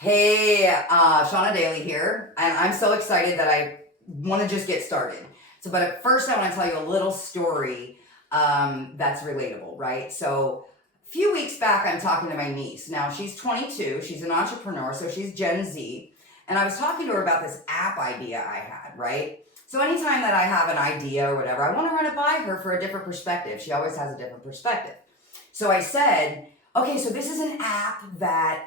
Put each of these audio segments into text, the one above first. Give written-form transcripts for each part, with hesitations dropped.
Hey, Shonna Daly here, and I'm so excited that I want to just get started. But at first, I want to tell you a little story that's relatable, right? So, a few weeks back, I'm talking to my niece. Now, she's 22, she's an entrepreneur, so she's Gen Z, and I was talking to her about this app idea I had, right? So, anytime that I have an idea or whatever, I want to run it by her for a different perspective. She always has a different perspective. So, I said, okay, so this is an app that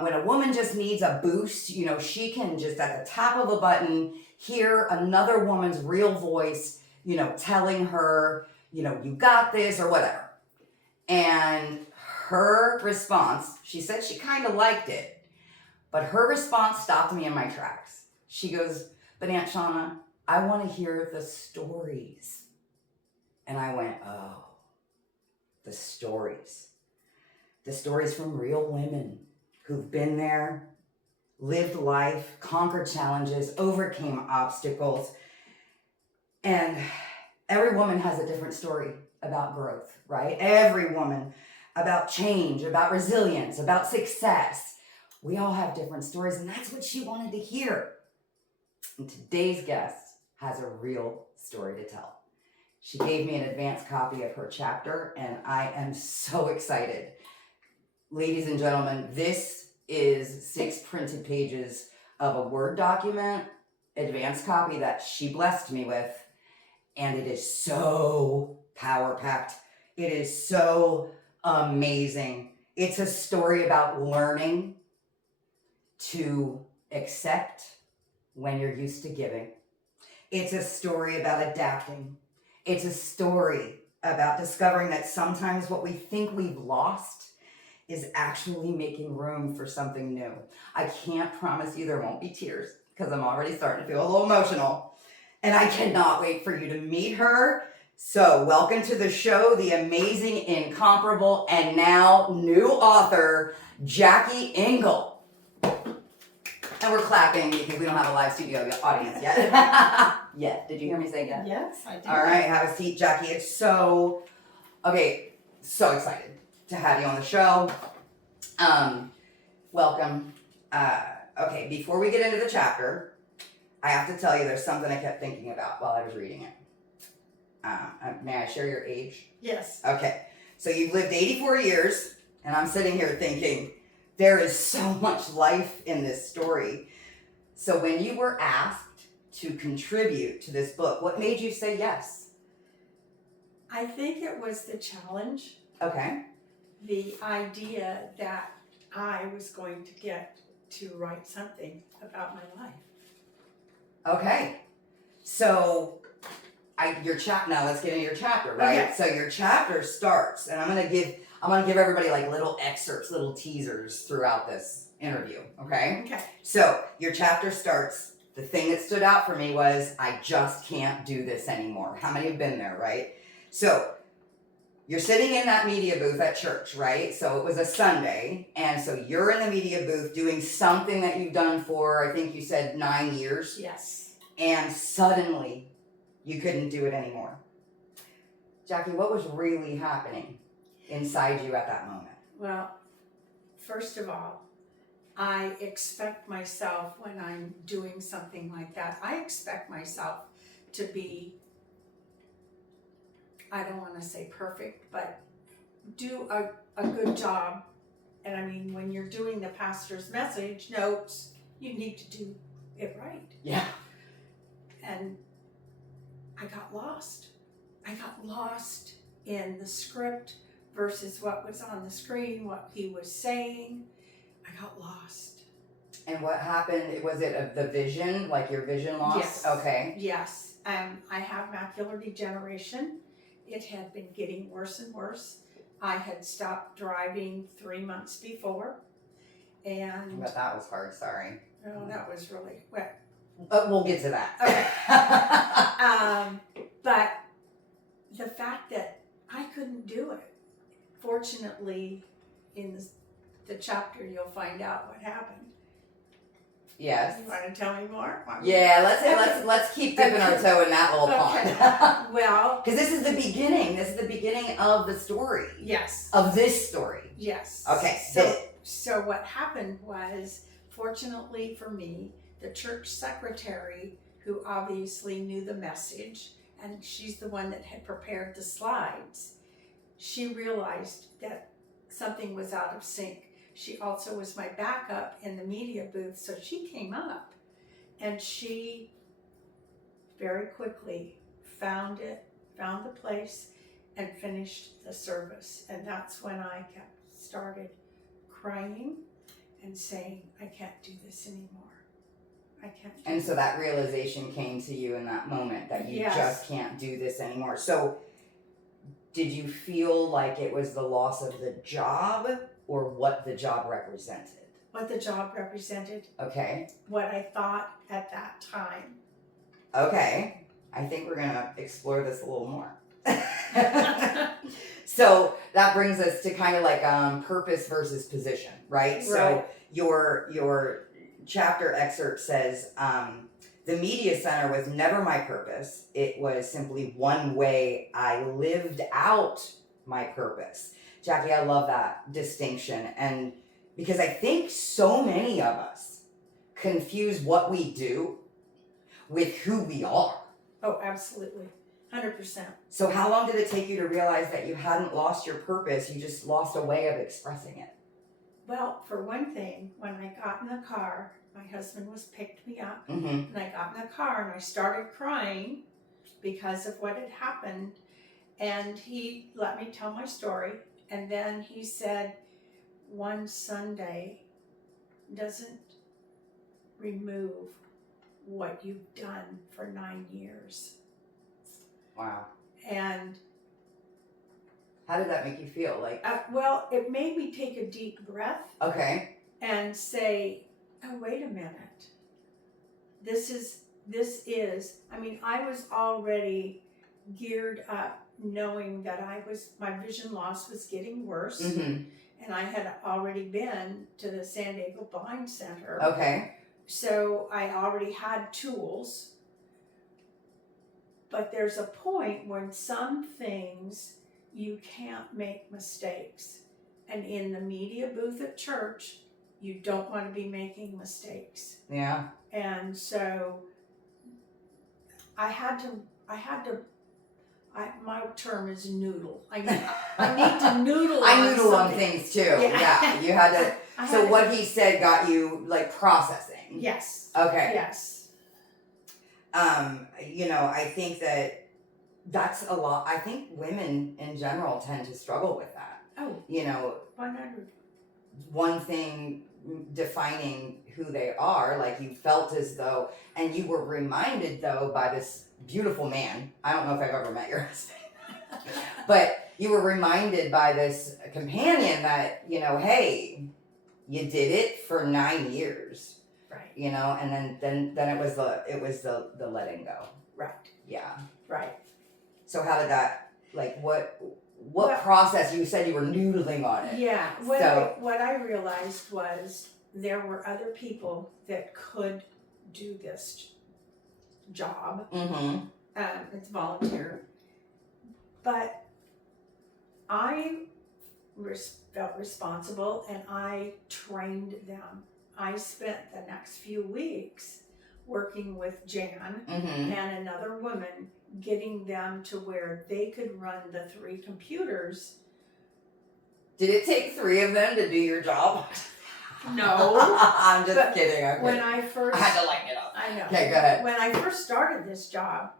when a woman just needs a boost, she can just at the tap of a button hear another woman's real voice, telling her, you got this or whatever. And her response, she said she kind of liked it, but her response stopped me in my tracks. She goes, but Aunt Shonna, I want to hear the stories. And I went, oh, the stories. The stories from real women who've been there, lived life, conquered challenges, overcame obstacles. And every woman has a different story about growth, right? Every woman about change, about resilience, about success. We all have different stories, and that's what she wanted to hear. And today's guest has a real story to tell. She gave me an advance copy of her chapter, and I am so excited. Ladies and gentlemen, this is 6 printed pages of a Word document, advance copy that she blessed me with, and it is so power-packed. It is so amazing. It's a story about learning to accept when you're used to giving. It's a story about adapting. It's a story about discovering that sometimes what we think we've lost is actually making room for something new. I can't promise you there won't be tears because I'm already starting to feel a little emotional. And I cannot wait for you to meet her. So welcome to the show, the amazing, incomparable, and now new author, Jacquie Ingle. And we're clapping because we don't have a live studio audience yet. Yet. Did you hear me say yes? Yes, I did. All right, have a seat, Jacquie. It's so excited to have you on the show. Welcome. Okay, before we get into the chapter, I have to tell you there's something I kept thinking about while I was reading it. May I share your age? Yes. Okay, so you've lived 84 years, and I'm sitting here thinking, there is so much life in this story. So when you were asked to contribute to this book, what made you say yes? I think it was the challenge. Okay. The idea that I was going to get to write something about my life. Okay. So now let's get into your chapter, right? Okay. So your chapter starts, and I'm gonna give everybody like little excerpts, little teasers throughout this interview, okay? Okay. So your chapter starts, the thing that stood out for me was, I just can't do this anymore. How many have been there, right? So you're sitting in that media booth at church, right? So it was a Sunday, and so you're in the media booth doing something that you've done for, I think you said 9 years. Yes. And suddenly, you couldn't do it anymore. Jacquie, what was really happening inside you at that moment? Well, first of all, I expect myself when I'm doing something like that, I expect myself to be, I don't want to say perfect, but do a good job. And I mean, when you're doing the pastor's message notes, you need to do it right. Yeah. And I got lost. I got lost in the script versus what was on the screen, what he was saying. I got lost. And what happened? Was it the vision, like your vision loss? Yes. Okay. Yes. I have macular degeneration. It had been getting worse and worse. I had stopped driving 3 months before. And But that was hard, sorry. oh, that was really wet. We'll get to that. Okay. But the fact that I couldn't do it, fortunately, in the chapter you'll find out what happened. Yes. You want to tell me more? Yeah, let's keep dipping our toe in that little pond. Well, because this is the beginning. This is the beginning of the story. Yes. Of this story. Yes. Okay. So what happened was fortunately for me, the church secretary, who obviously knew the message, and she's the one that had prepared the slides, she realized that something was out of sync. She also was my backup in the media booth, so she came up and she very quickly found the place, and finished the service. And that's when I started crying and saying, I can't do this anymore. I can't do And so that realization came to you in that moment that you Yes. just can't do this anymore. So did you feel like it was the loss of the job or what the job represented? what the job represented, Okay. what I thought at that time. Okay. I think we're going to explore this a little more. So that brings us to kind of like purpose versus position, right? So your chapter excerpt says, the media center was never my purpose. It was simply one way I lived out my purpose. Jacquie, I love that distinction. And because I think so many of us confuse what we do with who we are. Oh, absolutely. 100%. So how long did it take you to realize that you hadn't lost your purpose, you just lost a way of expressing it? Well, for one thing, when I got in the car, my husband picked me up, Mm-hmm. and I got in the car and I started crying because of what had happened. And he let me tell my story. And then he said, one Sunday doesn't remove what you've done for 9 years. Wow. And how did that make you feel? Like, well, it made me take a deep breath. Okay. And say, oh, wait a minute. This is, I mean, I was already geared up knowing that my vision loss was getting worse. Mm-hmm. And I had already been to the San Diego Blind Center. Okay. So I already had tools. But there's a point when some things you can't make mistakes. And in the media booth at church, you don't want to be making mistakes. Yeah. And so my term is noodle. I need to noodle I on noodle on something. things too. Yeah. You had to. So had what he said got you like processing. Yes. Okay. Yes. I think that's a lot. I think women in general tend to struggle with that. Oh. 100. One thing defining who they are, like you felt as though, and you were reminded though by this beautiful man. I don't know if I've ever met your husband, but you were reminded by this companion that, hey, you did it for 9 years. Right. And then it was the letting go. Right. Yeah. Right. So how did that, like, what process? You said you were noodling on it. Yeah. What I realized was there were other people that could do this job. Mm-hmm. It's volunteer. But I felt responsible and I trained them. I spent the next few weeks working with Jan Mm-hmm. and another woman, getting them to where they could run the 3 computers. Did it take 3 of them to do your job? No. I'm just kidding. Okay. When I first... I had to lighten it up. I know. Okay, go ahead. When I first started this job,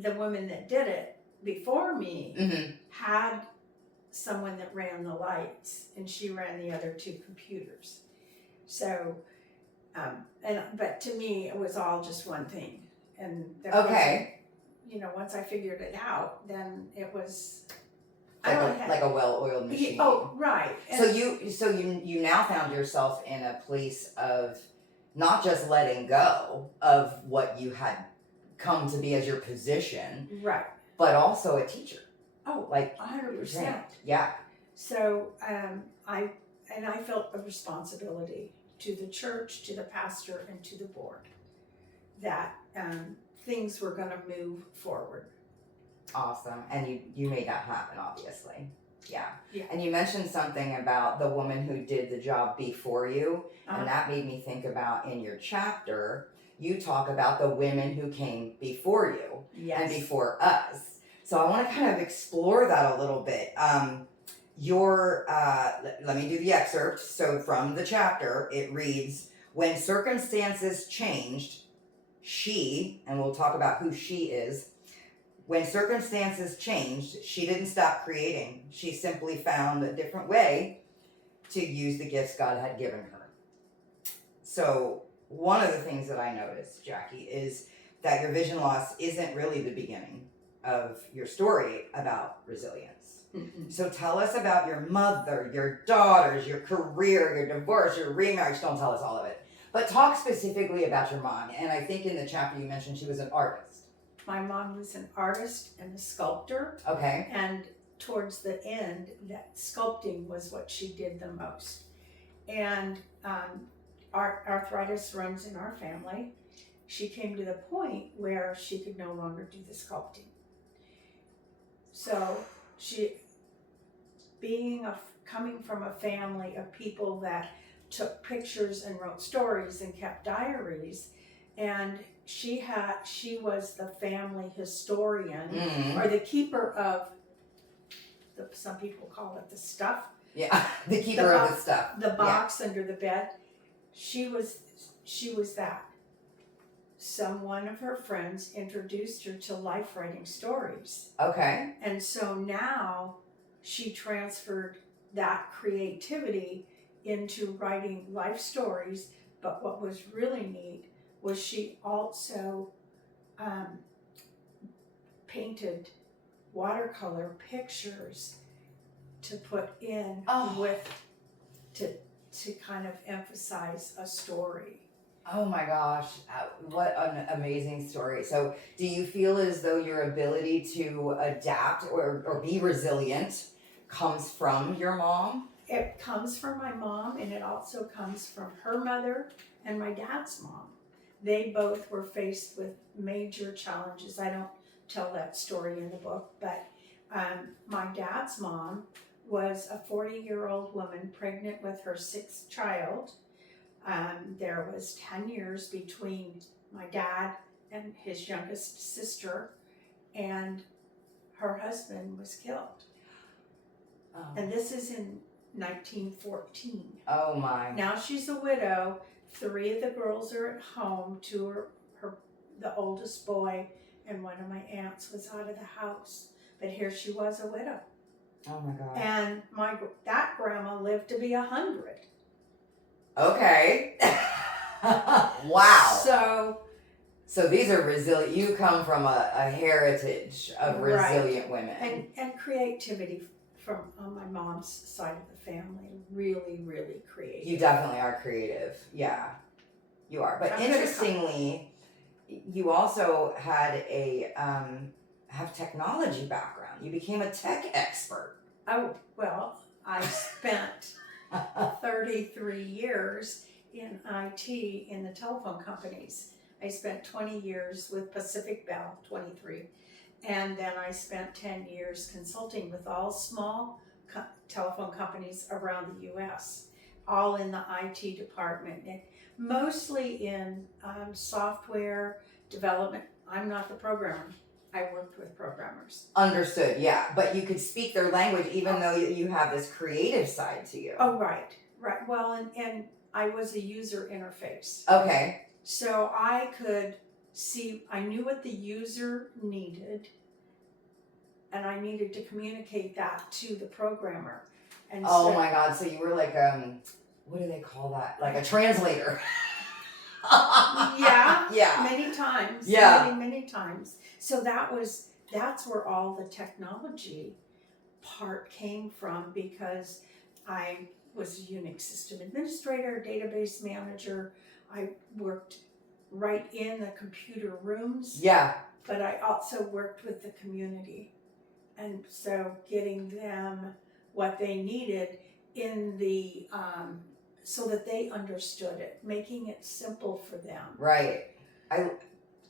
the woman that did it before me Mm-hmm. had someone that ran the lights, and she ran the other 2 computers. So, but to me, it was all just one thing. And there Okay. once I figured it out, then it was Like a well-oiled machine. Oh, right. So you now found yourself in a place of not just letting go of what you had come to be as your position, right, but also a teacher. Oh, like 100%. Yeah. So I felt a responsibility to the church, to the pastor, and to the board that things were going to move forward. Awesome. And you made that happen, obviously. Yeah. Yeah. And you mentioned something about the woman who did the job before you, and that made me think about in your chapter, you talk about the women who came before you and before us. So I want to kind of explore that a little bit. Let me do the excerpt. So from the chapter, it reads, when circumstances changed, she, and we'll talk about who she is, when circumstances changed, she didn't stop creating. She simply found a different way to use the gifts God had given her. So one of the things that I noticed, Jacquie, is that your vision loss isn't really the beginning of your story about resilience. Mm-mm. So tell us about your mother, your daughters, your career, your divorce, your remarriage. Don't tell us all of it. But talk specifically about your mom. And I think in the chapter you mentioned she was an artist. My mom was an artist and a sculptor. Okay. And towards the end, that sculpting was what she did the most. And arthritis runs in our family. She came to the point where she could no longer do the sculpting. So she, coming from a family of people that took pictures and wrote stories and kept diaries, and she was the family historian, or the keeper of some people call it the stuff. Yeah, the keeper of the stuff. The box under the bed. She was that. One of her friends introduced her to life writing stories. Okay. And so now she transferred that creativity into writing life stories. But what was really neat was she also painted watercolor pictures to put in to kind of emphasize a story. Oh my gosh, what an amazing story. So do you feel as though your ability to adapt or be resilient comes from your mom? It comes from my mom, and it also comes from her mother and my dad's mom. They both were faced with major challenges. I don't tell that story in the book, but my dad's mom was a 40-year-old woman pregnant with her 6th child. There was 10 years between my dad and his youngest sister, and her husband was killed. Oh. And this is in 1914. Oh my. Now she's a widow. 3 of the girls are at home. 2 are the oldest boy, and one of my aunts was out of the house. But here she was, a widow. Oh my God. And that grandma lived to be 100. Okay. Wow. So these are resilient. You come from a heritage of resilient women. And creativity on my mom's side of the family. Really, really creative. You definitely are creative. Yeah, you are. But interestingly, you also had have technology background. You became a tech expert. Oh, well, I spent 33 years in IT in the telephone companies. I spent 20 years with Pacific Bell, 23. And then I spent 10 years consulting with all small telephone companies around the U.S., all in the IT department, and mostly in software development. I'm not the programmer. I worked with programmers. Understood, yeah. But you could speak their language even though you have this creative side to you. Oh, right. Well, and I was a user interface. Okay. So I could see, I knew what the user needed, and I needed to communicate that to the programmer. And oh my God, so you were like, what do they call that? Like a translator. Yeah. Yeah. Many times. Yeah. Many times. So that's where all the technology part came from, because I was a Unix system administrator, database manager. I worked right in the computer rooms. Yeah. But I also worked with the community. And so getting them what they needed in the, so that they understood it, making it simple for them. Right.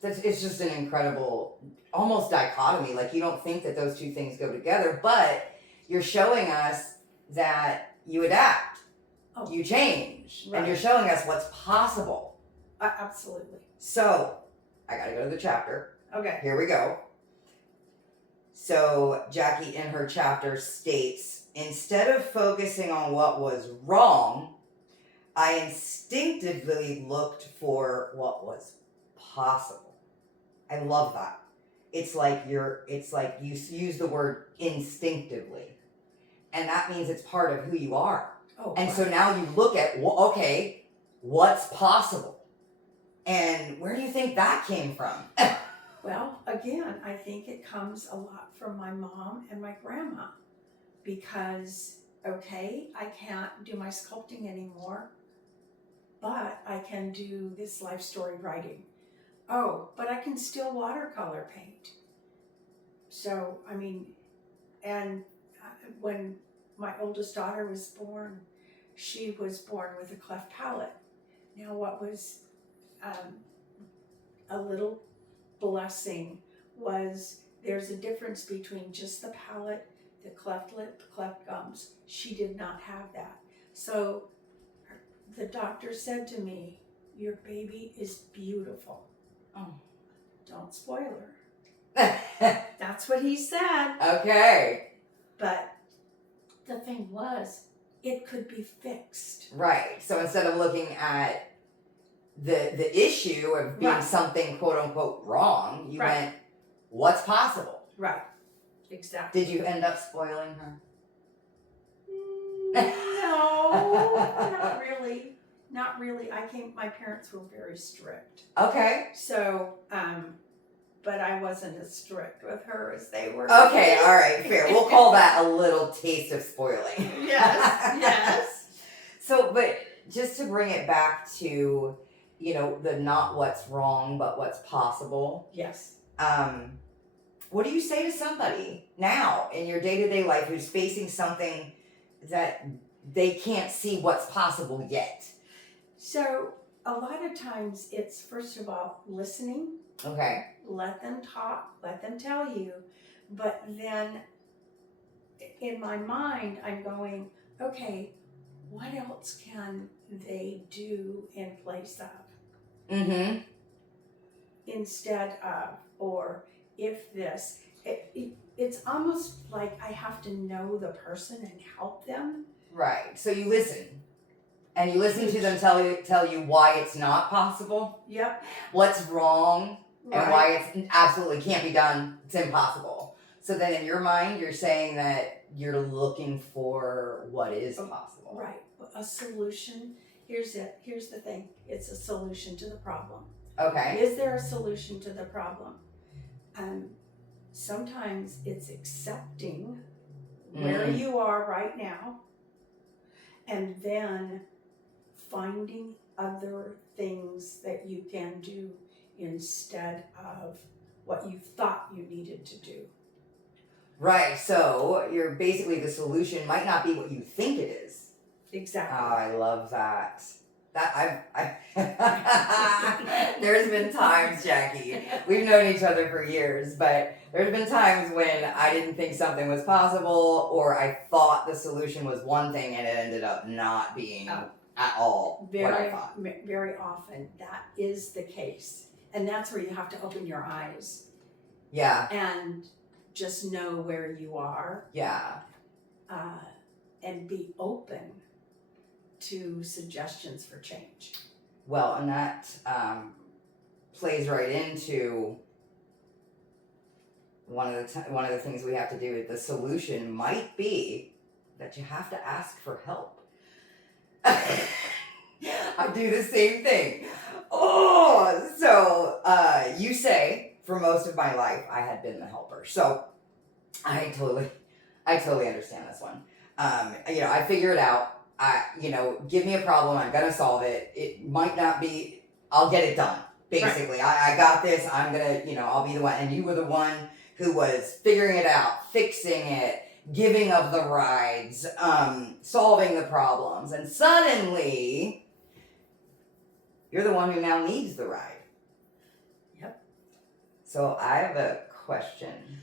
It's just an incredible, almost dichotomy. Like, you don't think that those two things go together, but You're showing us that you adapt, Oh. you change, and Right. you're showing us what's possible. Absolutely. So, I gotta go to the chapter. Okay. Here we go. So, Jacquie in her chapter states, instead of focusing on what was wrong, I instinctively looked for what was possible. I love that. It's like you use the word instinctively. And that means it's part of who you are. Oh. And so now you look at, okay, what's possible? And where do you think that came from? Well, again, I think it comes a lot from my mom and my grandma because, okay, I can't do my sculpting anymore, but I can do this life story writing. Oh, but I can still watercolor paint. So, I mean, and when my oldest daughter was born, she was born with a cleft palate. Now, what was a little blessing was there's a difference between just the palate, the cleft lip, cleft gums. She did not have that. So the doctor said to me, your baby is beautiful. Oh. Don't spoil her. That's what he said. Okay. But the thing was, it could be fixed. Right. So instead of looking at the issue of being Right. something quote unquote wrong, you Right. went, what's possible? Right. Exactly. Did you end up spoiling her? No, not really. Not really. My parents were very strict. Okay. So, but I wasn't as strict with her as they were. Okay, all right, fair. We'll call that a little taste of spoiling. Yes, yes. So, but just to bring it back to, the not what's wrong, but what's possible. Yes. What do you say to somebody now in your day-to-day life who's facing something that they can't see what's possible yet? So, a lot of times it's, first of all, listening. Okay. Let them talk, let them tell you. But then in my mind, I'm going, okay, what else can they do in place of? Mm-hmm. Instead of, or if this. It's almost like I have to know the person and help them. Right. So you listen. And you listen to them tell you why it's not possible. Yep. What's wrong. Right. And why it absolutely can't be done. It's impossible. So then in your mind, you're saying that you're looking for what is possible. Right. A solution. Here's the thing. It's a solution to the problem. Okay. Is there a solution to the problem? Sometimes it's accepting where you are right now and then finding other things that you can do instead of what you thought you needed to do. Right. So you're basically, the solution might not be what you think it is. Exactly. Oh, I love that. There's been times, Jacquie, we've known each other for years, but there's been times when I didn't think something was possible, or I thought the solution was one thing and it ended up not being at all what I thought. Very often that is the case. And that's where you have to open your eyes. Yeah. And just know where you are. Yeah. And be open to suggestions for change. Well, and that plays right into one of the things we have to do. The solution might be that you have to ask for help. I do the same thing. Oh, so you say for most of my life I had been the helper. So I totally understand this one. I figure it out. Give me a problem, I'm gonna solve it. It might not be, I'll get it done. Basically, right. I got this, I'm gonna, I'll be the one. And you were the one who was figuring it out, fixing it, giving of the rides, solving the problems. And suddenly, you're the one who now needs the ride. Yep. So I have a question.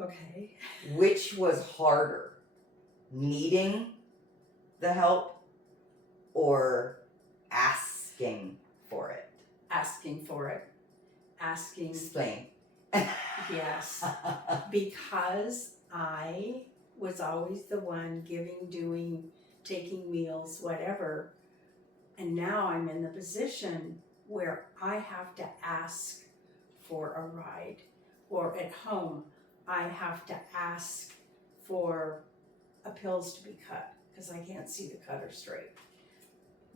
Okay. Which was harder? needing the help or asking for it? Asking for it. Asking, Explain. yes. Because I was always the one giving, doing, taking meals, whatever. And now I'm in the position where I have to ask for a ride. Or at home, I have to ask for pills to be cut because I can't see the cutter straight.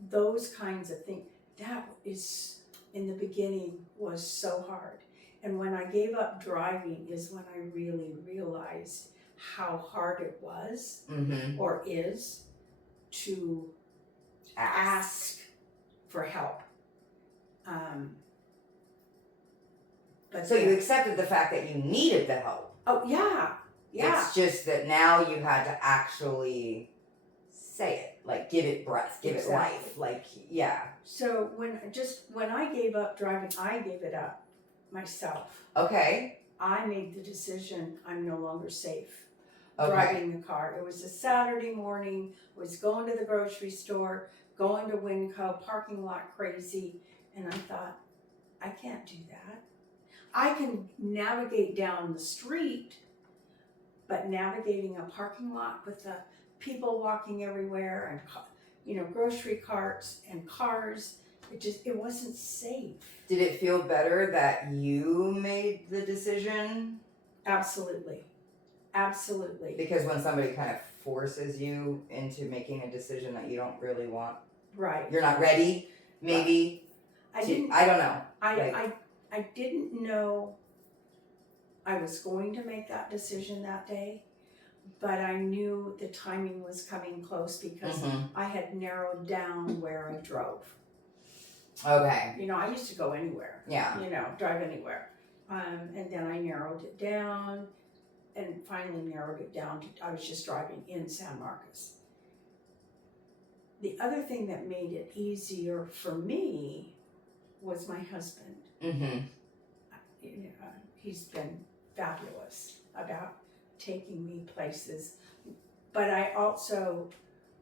Those kinds of things, that is, in the beginning, was so hard. And when I gave up driving is when I really realized how hard it was Mm-hmm. or is to ask for help. But So you accepted the fact that you needed the help. Oh yeah. It's just that now you had to actually say it, like give it breath, give it life, like yeah. So when I gave up driving, I gave it up myself. Okay. I made the decision I'm no longer safe Okay. driving the car. It was a Saturday morning, was going to the grocery store, going to Winco, parking lot crazy, and I thought, I can't do that. I can navigate down the street, but navigating a parking lot with the people walking everywhere and grocery carts and cars, it wasn't safe. Did it feel better that you made the decision? Absolutely. Because when somebody kind of forces you into making a decision that you don't really want, right? You're not ready, maybe. Right. I don't know. I didn't know I was going to make that decision that day, but I knew the timing was coming close because I had narrowed down where I drove. Okay. I used to go anywhere. Yeah. Drive anywhere. And then I narrowed it down and finally narrowed it down to I was just driving in San Marcos. The other thing that made it easier for me was my husband. Mm-hmm. He's been fabulous about taking me places, but I also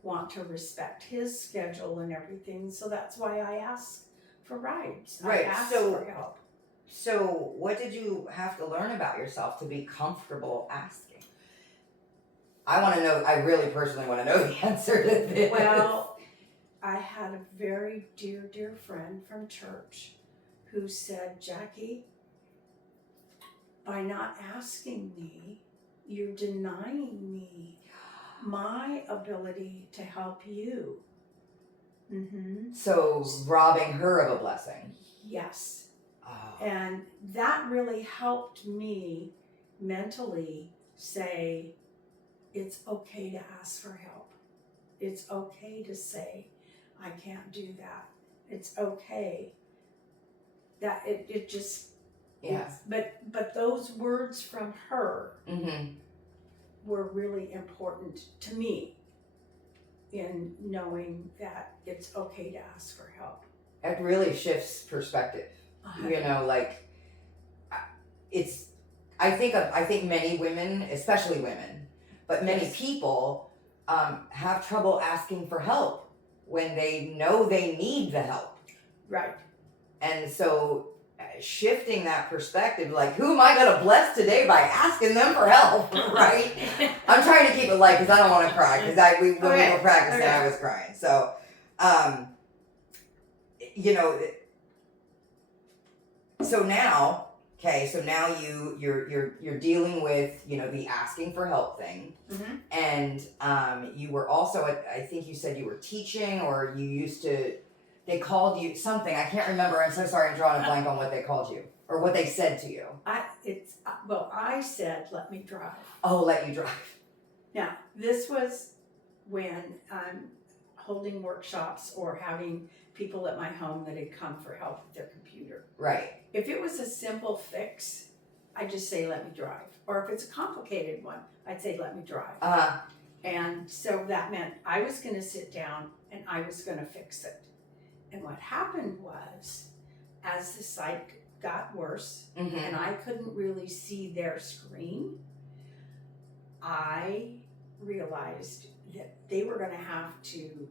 want to respect his schedule and everything, so that's why I ask for rides. Right. I ask for help. So what did you have to learn about yourself to be comfortable asking? I really personally want to know the answer to this. Well, I had a very dear friend from church who said, Jacquie, by not asking me, you're denying me my ability to help you. Mm-hmm. So robbing her of a blessing. Yes. Oh. And that really helped me mentally say, it's okay to ask for help. It's okay to say, I can't do that. It's okay. That it just, yeah. But those words from her were really important to me in knowing that it's okay to ask for help. It really shifts perspective. I think many women, especially women, but many people have trouble asking for help when they know they need the help. Right. And so shifting that perspective, like, who am I going to bless today by asking them for help, right? I'm trying to keep it light because I don't want to cry, because when we were practicing, I was crying. So, so now, you're dealing with, the asking for help thing. Mm-hmm. And you were also, I think you said you were teaching, or you used to, they called you something. I can't remember. I'm so sorry. I'm drawing a blank on what they called you or what they said to you. I said, let me drive. Oh, let you drive. Now, this was when I'm holding workshops or having people at my home that had come for help with their computer. Right. If it was a simple fix, I'd just say, let me drive. Or if it's a complicated one, I'd say, let me drive. And so that meant I was going to sit down and I was going to fix it. And what happened was, as the site got worse and I couldn't really see their screen, I realized that they were going to have to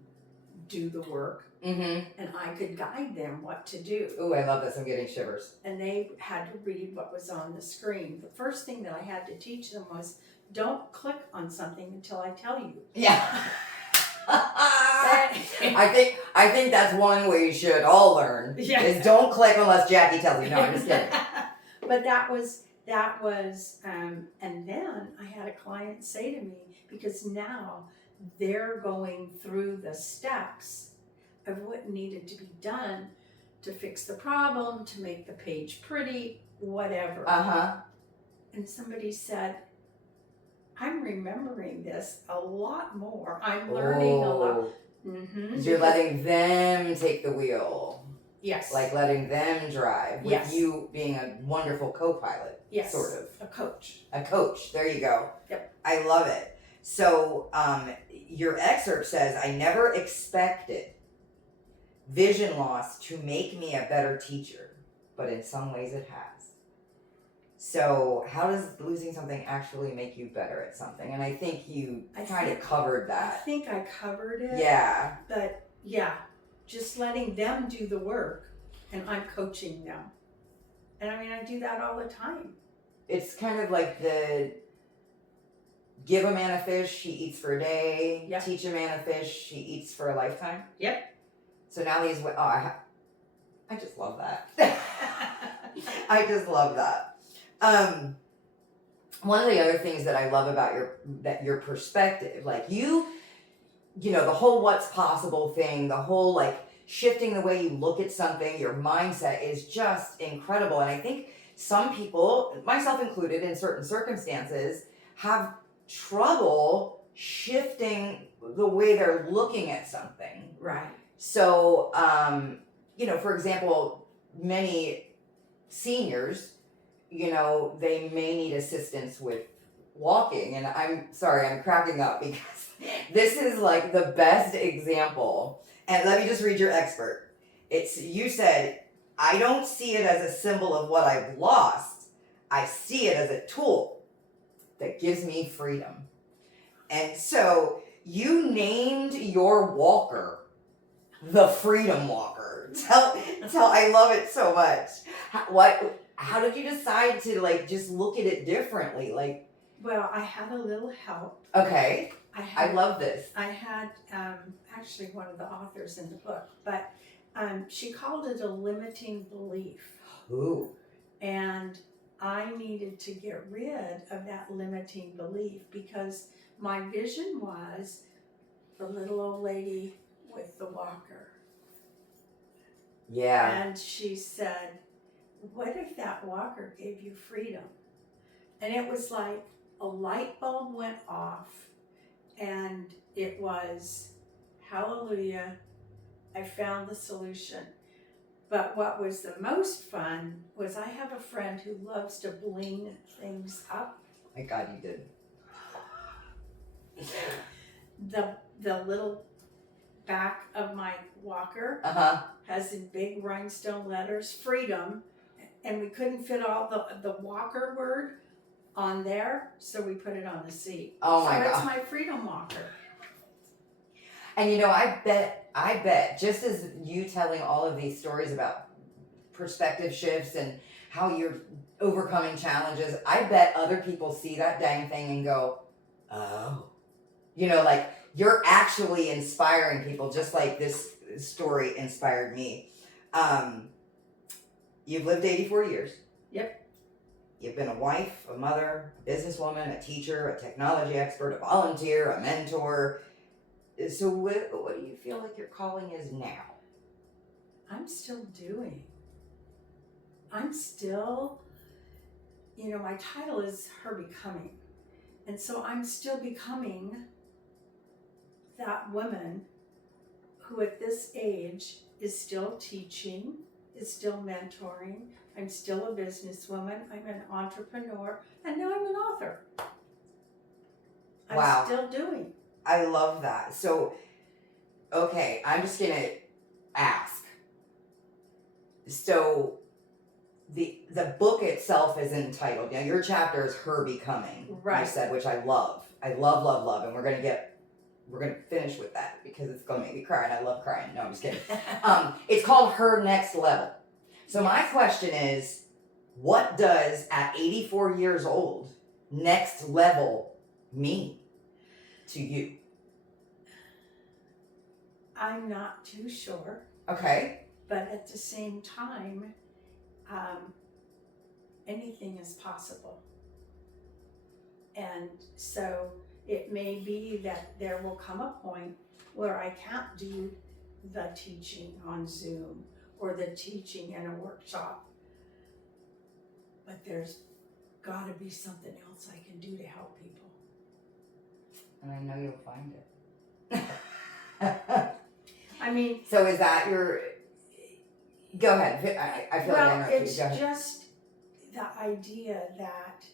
do the work, Mm-hmm. and I could guide them what to do. Ooh, I love this. I'm getting shivers. And they had to read what was on the screen. The first thing that I had to teach them was, don't click on something until I tell you. Yeah. I think that's one we should all learn. Yeah. Is don't click unless Jackie tells you. No, I'm just kidding. But that was, and then I had a client say to me, because now they're going through the steps of what needed to be done to fix the problem, to make the page pretty, whatever. Uh-huh. And somebody said, I'm remembering this a lot more. I'm learning a lot. Mm-hmm. You're letting them take the wheel. Yes. Like letting them drive. With Yes. you being a wonderful co-pilot. Yes. Sort of. A coach. A coach. There you go. Yep. I love it. So, your excerpt says, I never expected vision loss to make me a better teacher, but in some ways it has. So, how does losing something actually make you better at something? And I think you kind of covered I that. think I covered it. Yeah. But yeah, just letting them do the work, and I'm coaching them. And I mean, I do that all the time. It's kind of like the give a man a fish, he eats for a day. Yep. Teach a man a fish, he eats for a lifetime. Yep. So now these, I just love that. I just love that. One of the other things that I love about your perspective, like you know, the whole what's possible thing, the whole like shifting the way you look at something, your mindset is just incredible. And I think some people, myself included in certain circumstances, have trouble shifting the way they're looking at something. Right. So, you know, for example, many seniors, you know, they may need assistance with walking. And I'm sorry, I'm cracking up because this is like the best example. And let me just read your expert. You said, I don't see it as a symbol of what I've lost. I see it as a tool that gives me freedom. And so you named your walker the Freedom Walker. I love it so much. How did you decide to like just look at it differently? Like, well, I had a little help. Okay. I love this. I had actually one of the authors in the book, but she called it a limiting belief. Ooh. And I needed to get rid of that limiting belief because my vision was the little old lady with the walker. Yeah. And she said, what if that walker gave you freedom? And it was like a light bulb went off, and it was, hallelujah, I found the solution. But what was the most fun was I have a friend who loves to bling things up. My God, you did. The little back of my walker has in big rhinestone letters, freedom, and we couldn't fit all the walker word on there, so we put it on the seat. Oh my God. So it's my freedom walker. And you know, I bet, just as you telling all of these stories about perspective shifts and how you're overcoming challenges, I bet other people see that dang thing and go, oh. You know, like you're actually inspiring people just like this story inspired me. You've lived 84 years. Yep. You've been a wife, a mother, a businesswoman, a teacher, a technology expert, a volunteer, a mentor. So what do you feel like your calling is now? I'm still doing. I'm still, you know, my title is Her Becoming. And so I'm still becoming that woman who at this age is still teaching, is still mentoring. I'm still a businesswoman. I'm an entrepreneur. And now I'm an author. I'm Wow. still doing. I love that. So, okay, I'm just going to ask. So, the book itself is entitled, now your chapter is Her Becoming, you Right. said, which I love. I love, love, love. And we're gonna finish with that because it's gonna make me cry and I love crying. No, I'm just kidding. It's called Her Next Level. So my question is, what does at 84 years old next level mean to you? I'm not too sure, Okay. but at the same time, anything is possible. And so it may be that there will come a point where I can't do the teaching on Zoom or the teaching in a workshop, but there's got to be something else I can do to help people. And I know you'll find it. I mean, so is that your? Go ahead. I feel like I well, interrupted it's you. Go ahead. just the idea that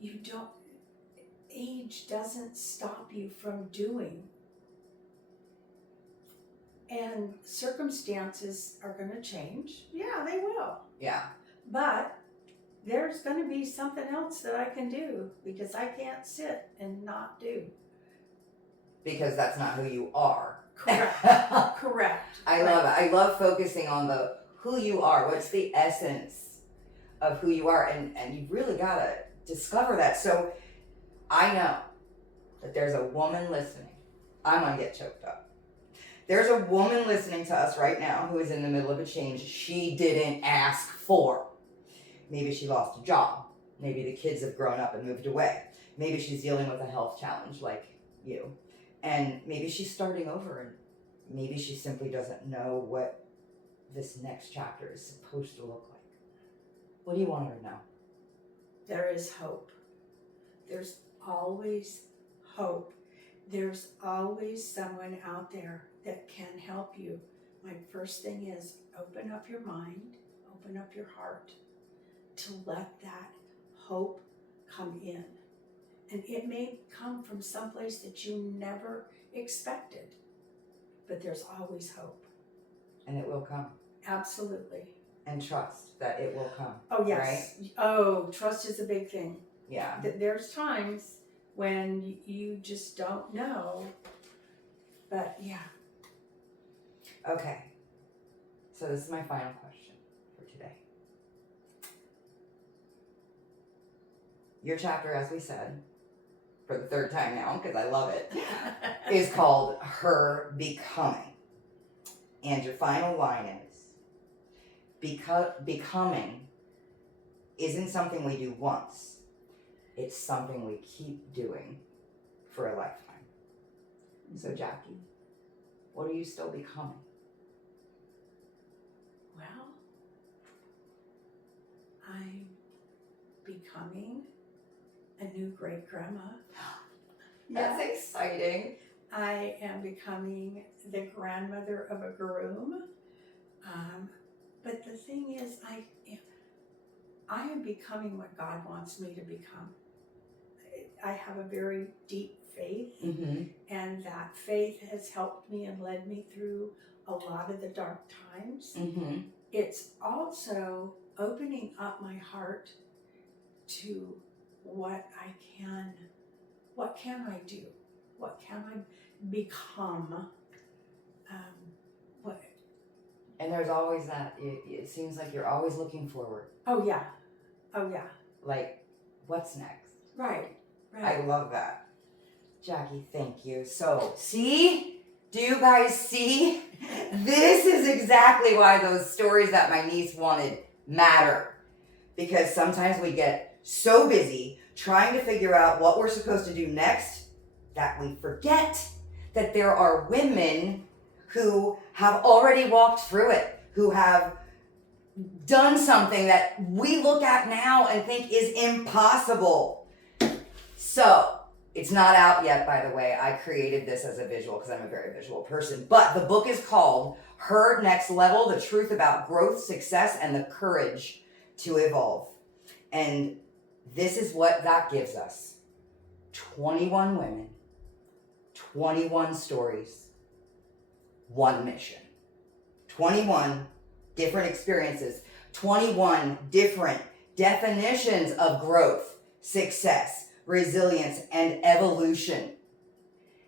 you don't, age doesn't stop you from doing. And circumstances are going to change. Yeah, they will. Yeah. But there's going to be something else that I can do because I can't sit and not do. Because that's not who you are. Correct. Correct. I love it. I love focusing on the who you are. What's the essence of who you are? And you've really got to discover that. So I know that there's a woman listening. I'm going to get choked up. There's a woman listening to us right now who is in the middle of a change she didn't ask for. Maybe she lost a job. Maybe the kids have grown up and moved away. Maybe she's dealing with a health challenge like you. And maybe she's starting over, and maybe she simply doesn't know what this next chapter is supposed to look like. What do you want her to know? There is hope. There's always hope. There's always someone out there that can help you. My first thing is open up your mind, open up your heart to let that hope come in. And it may come from someplace that you never expected, but there's always hope. And it will come. Absolutely. And trust that it will come. Oh, yes. Right? Oh, trust is a big thing. Yeah. There's times when you just don't know, but yeah. Okay. So this is my final question for today. Your chapter, as we said, for the third time now, because I love it, is called Her Becoming. And your final line is, becoming isn't something we do once. It's something we keep doing for a lifetime. So Jacquie, what are you still becoming? Well, I'm becoming a new great grandma. That's exciting. I am becoming the grandmother of a groom. But the thing is, I am becoming what God wants me to become. I have a very deep faith, and that faith has helped me and led me through a lot of the dark times. It's also opening up my heart to what can I do? What can I become? And there's always that, it seems like you're always looking forward. Oh yeah. Like, what's next? Right. I love that. Jacquie, thank you. So, see? Do you guys see? This is exactly why those stories that my niece wanted matter. Because sometimes we get so busy trying to figure out what we're supposed to do next that we forget that there are women who have already walked through it, who have done something that we look at now and think is impossible. So, it's not out yet, by the way. I created this as a visual because I'm a very visual person. But the book is called Her Next Level, The Truth About Growth, Success, and the Courage to Evolve. And this is what that gives us. 21 women, 21 stories, one mission. 21 different experiences, 21 different definitions of growth, success, resilience, and evolution.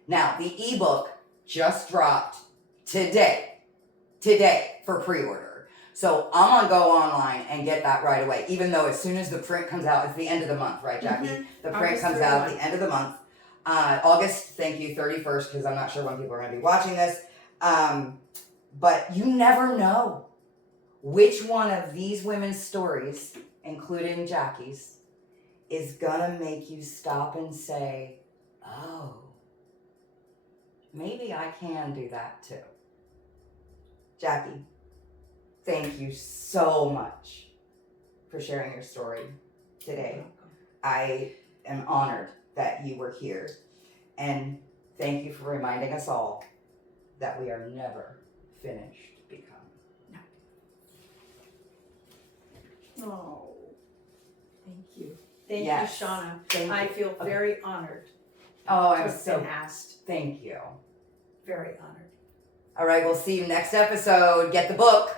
Now, the ebook just dropped today for pre-order. So I'm gonna go online and get that right away, even though as soon as the print comes out, it's the end of the month, right, Jackie? Mhm. The print August comes out at 31. the end of the month. August, thank you, 31st, because I'm not sure when people are gonna be watching this. But you never know which one of these women's stories, including Jackie's, is gonna make you stop and say, oh, maybe I can do that too. Jackie, thank you so much for sharing your story today. I am honored that you were here. And thank you for reminding us all that we are never finished becoming. Oh, thank you. Thank Yes. you, Shonna. Thank I you. feel very honored Oh, to I'm have so been asked. thank you. Very honored. All right, we'll see you next episode. Get the book.